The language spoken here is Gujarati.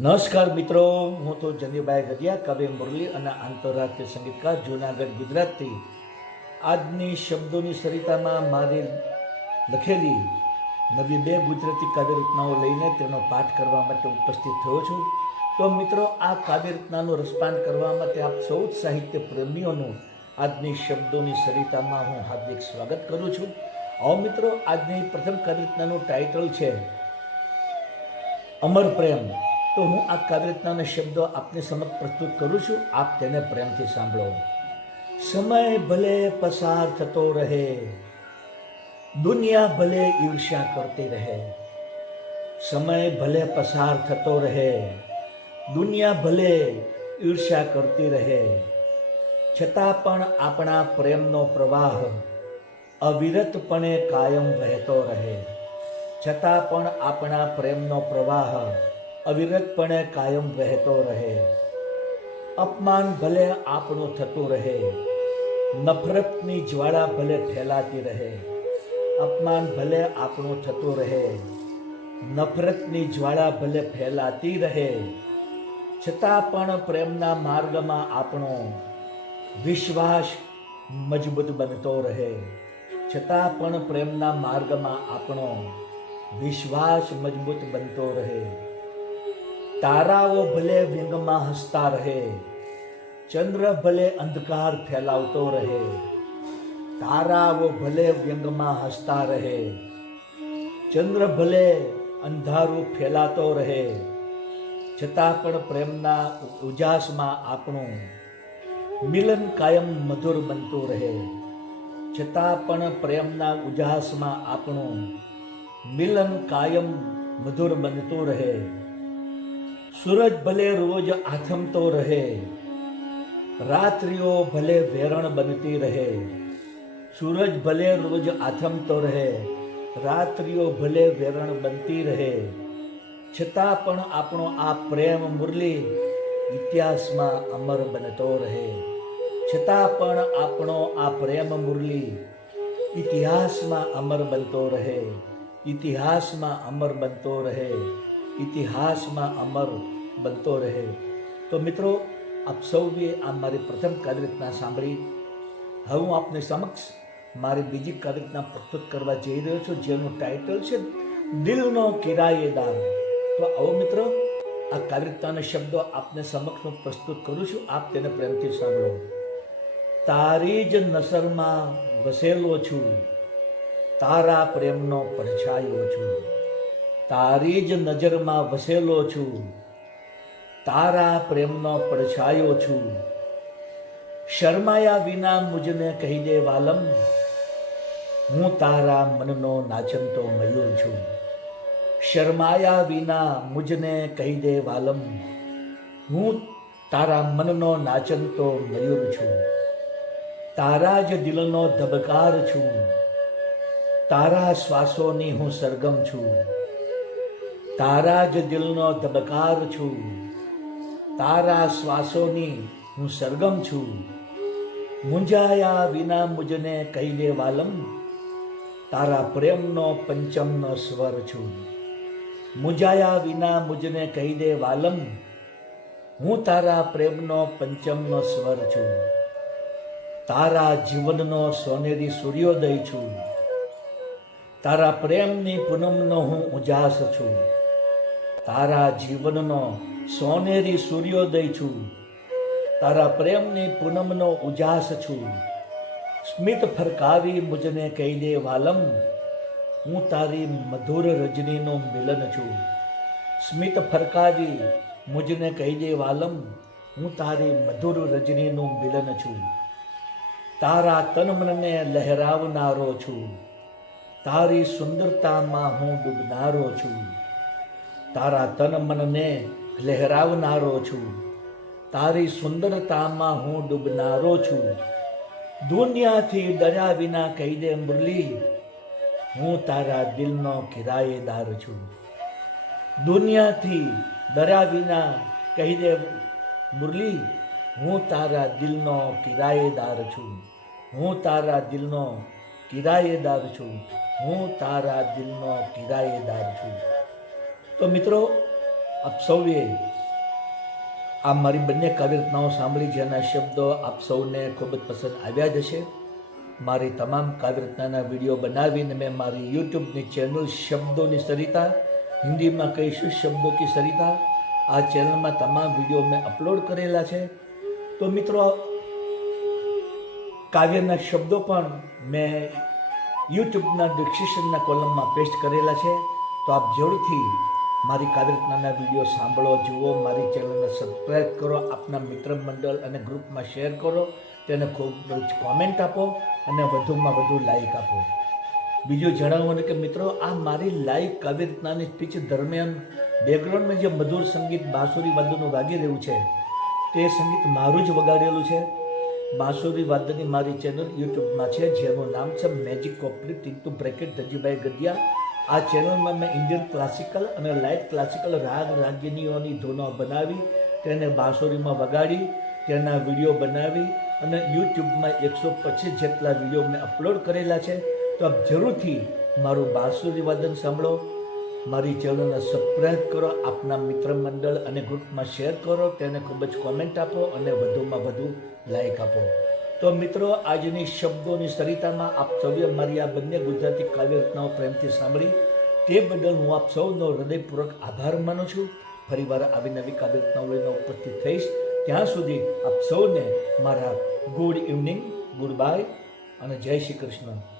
નમસ્કાર મિત્રો, હું તો જનીભાઈ ગઢિયા, કવિ મુરલી અને આંતરરાષ્ટ્રીય સંગીતકાર, જૂનાગઢ, ગુજરાતથી. આજની શબ્દોની સરિતામાં મારી લખેલી નવી બે ગુજરાતી કાવ્ય રચનાઓ લઈને તેનો પાઠ કરવા માટે ઉપસ્થિત થયો છું. તો મિત્રો, આ કાવ્ય રચનાનું રસપાન કરવા માટે આપ સૌ સાહિત્ય પ્રેમીઓનું આજની શબ્દોની સરિતામાં હું હાર્દિક સ્વાગત કરું છું. આવો મિત્રો, આજની પ્રથમ કાવ્ય રચનાનું ટાઇટલ છે, અમર પ્રેમ. તો હું આ કાવ્યરચનાના શબ્દો આપની સમક્ષ પ્રસ્તુત કરું છું. આપ તેને પ્રેમથી સાંભળો. સમય ભલે પસાર થતો રહે, દુનિયા ભલે ઈર્ષ્યા કરતી રહે, સમય ભલે પસાર થતો રહે, દુનિયા ભલે ઈર્ષ્યા કરતી રહે, છતાં પણ આપણા પ્રેમનો પ્રવાહ અવિરતપણે કાયમ વહેતો રહે. છતાં પણ આપણા પ્રેમનો પ્રવાહ અવિરતપણે કાયમ વહેતો રહે. અપમાન ભલે આપણું થતું રહે, નફરતની જ્વાળા ભલે ફેલાતી રહે, અપમાન ભલે આપણું થતું રહે, નફરતની જ્વાળા ભલે ફેલાતી રહે. છતાં પણ પ્રેમના માર્ગમાં આપણો વિશ્વાસ મજબૂત બનતો રહે. છતાં પણ પ્રેમના માર્ગમાં આપણો વિશ્વાસ મજબૂત બનતો રહે. તારાઓ ભલે વ્યંગમાં હસતા રહે, ચંદ્ર ભલે અંધકાર ફેલાવતો રહે, તારાઓ ભલે વ્યંગમાં હસતા રહે, ચંદ્ર ભલે અંધારું ફેલાતો રહે, છતાં પણ પ્રેમના ઉજાસમાં આપણું મિલન કાયમ મધુર બનતું રહે, છતાં પણ પ્રેમના ઉજાસમાં આપણું મિલન કાયમ મધુર બનતું રહે. સૂરજ ભલે રોજ આથમતો રહે, રાત્રિઓ ભલે વેરણ બનતી રહે, સૂરજ ભલે રોજ આથમતો રહે, રાત્રિઓ ભલે વેરણ બનતી રહે. છતાં પણ આપણો આ પ્રેમ મુરલી ઇતિહાસમાં અમર બનતો રહે. છતાં પણ આપણો આ પ્રેમ મુરલી ઇતિહાસમાં અમર બનતો રહે, ઇતિહાસમાં અમર બનતો રહે. ઇતિહાસમાં અમર બનતો રહે. તો મિત્રો, આપ સૌએ આ મારી પ્રથમ કાવ્યરચના સાંભળી. હવે હું આપની સમક્ષ મારી બીજી કાવ્યરચના પ્રસ્તુત કરવા જઈ રહ્યો છું, જેનું ટાઇટલ છે દિલનો કિરાયેદાર. તો આવો મિત્રો, આ કાવ્યરચનાના શબ્દો આપને સમક્ષ હું પ્રસ્તુત કરું છું. આપ તેને પ્રેમથી સાંભળો. તારી જ નસરમાં વસેલો છું, તારા પ્રેમનો પડછાયો છું. તારી જ નજરમાં વસેલો છું. તારા પ્રેમનો પડછાયો છું. શરમાયા વિના મુજને કહી દે વાલમ, હું તારા મનનો નાચનતો મયુર છું. શરમાયા વિના મુજને કહી દે વાલમ, હું તારા મનનો નાચનતો મયુર છું. તારા જ દિલનો ધબકાર છું. તારા શ્વાસોની હું સરગમ છું. તારા જ દિલનો ધબકાર છું. તારા શ્વાસોની હું સરગમ છું. મુંજાયા વિના મુજને કહી દે વાલમ, તારા પ્રેમનો પંચમનો સ્વર છું. મુંજાયા વિના મુજને કહી દે વાલમ, હું તારા પ્રેમનો પંચમનો સ્વર છું. તારા જીવનનો સોનેરી સૂર્યોદય છું. તારા પ્રેમની પૂનમનો હું ઉજાસ છું. તારા જીવનનો સોનેરી સૂર્યોદય છું. તારા પ્રેમની પૂનમનો ઉજાસ છું. સ્મિત ફરકાવી મુજને કહી દે વાલમ, હું તારી મધુર રજનીનું મિલન છું. સ્મિત ફરકાવી મુજને કહી દે વાલમ, હું તારી મધુર રજનીનું મિલન છું. તારા તન મનને લહેરાવનારો છું. તારી સુંદરતામાં હું ડૂબનારો છું. તારા તન મનને લહેરાવનારો છું. તારી સુંદરતામાં હું ડૂબનારો છું. દુનિયાથી ડર્યા વિના કહી દે મુરલી, હું તારા દિલનો કિરાયેદાર છું. દુનિયાથી ડર્યા વિના કહી દે મુરલી, હું તારા દિલનો કિરાયેદાર છું. હું તારા દિલનો કિરાયેદાર છું. હું તારા દિલનો કિરાયેદાર છું. તો મિત્રો, આપ સૌએ આ મારી બંને કાવ્યરચનાઓ સાંભળી જેના શબ્દો આપ સૌને ખૂબ જ પસંદ આવ્યા જ હશે. મારી તમામ કાવ્યરચનાના વીડિયો બનાવીને મેં મારી યુટ્યુબની ચેનલ શબ્દોની સરિતા, હિન્દીમાં કહીશું શબ્દો કી સરિતા, આ ચેનલમાં તમામ વીડિયો મેં અપલોડ કરેલા છે. તો મિત્રો, કાવ્યના શબ્દો પણ મેં યુટ્યુબના ડિસ્ક્રિપ્શનના કોલમમાં પેસ્ટ કરેલા છે. તો આપ જરૂરથી મારી કાવ્યરત્નાના વીડિયો સાંભળો, જુઓ, મારી ચેનલને સબસ્ક્રાઈબ કરો, આપના મિત્ર મંડળ અને ગ્રુપમાં શેર કરો, તેને ખૂબ જ કોમેન્ટ આપો અને વધુમાં વધુ લાઈક આપો. બીજું જણાવવાનું કે મિત્રો, આ મારી લાઈવ કાવ્યરત્નાની સ્પીચ દરમિયાન બેકગ્રાઉન્ડમાં જે મધુર સંગીત બાંસુરી વાદનનું વાગી રહ્યું છે, તે સંગીત મારું જ વગાડેલું છે. બાંસુરી વાદનની મારી ચેનલ યુટ્યુબમાં છે, જેનું નામ છે magic corporate into bracket Dhajibhai Gadhiya. આ ચેનલમાં મેં ઇન્ડિયન ક્લાસિકલ અને લાઇટ ક્લાસિકલ રાગ રાગિનીઓની ધૂનો બનાવી, તેને બાંસુરીમાં વગાડી, તેના વીડિયો બનાવી અને યુટ્યુબમાં એકસો પચીસ જેટલા વીડિયો મેં અપલોડ કરેલા છે. તો આપ જરૂરથી મારું બાંસુરી વાદન સાંભળો, મારી ચેનલને સબસ્ક્રાઈબ કરો, આપના મિત્ર મંડળ અને ગ્રુપમાં શેર કરો, તેને ખૂબ જ કોમેન્ટ આપો અને વધુમાં વધુ લાઈક આપો. તો મિત્રો, આજની શબ્દોની સરિતામાં આપ સૌએ મારી આ બંને ગુજરાતી કાવ્ય રચનાઓ પ્રેમથી સાંભળી. તે બદલ હું આપ સૌનો હૃદયપૂર્વક આભાર માનું છું. ફરીવાર આવી નવી કાવ્ય રચનાઓ લઈને ઉપસ્થિત થઈશ. ત્યાં સુધી આપ સૌને મારા ગુડ ઇવનિંગ, ગુડ બાય અને જય શ્રી કૃષ્ણ.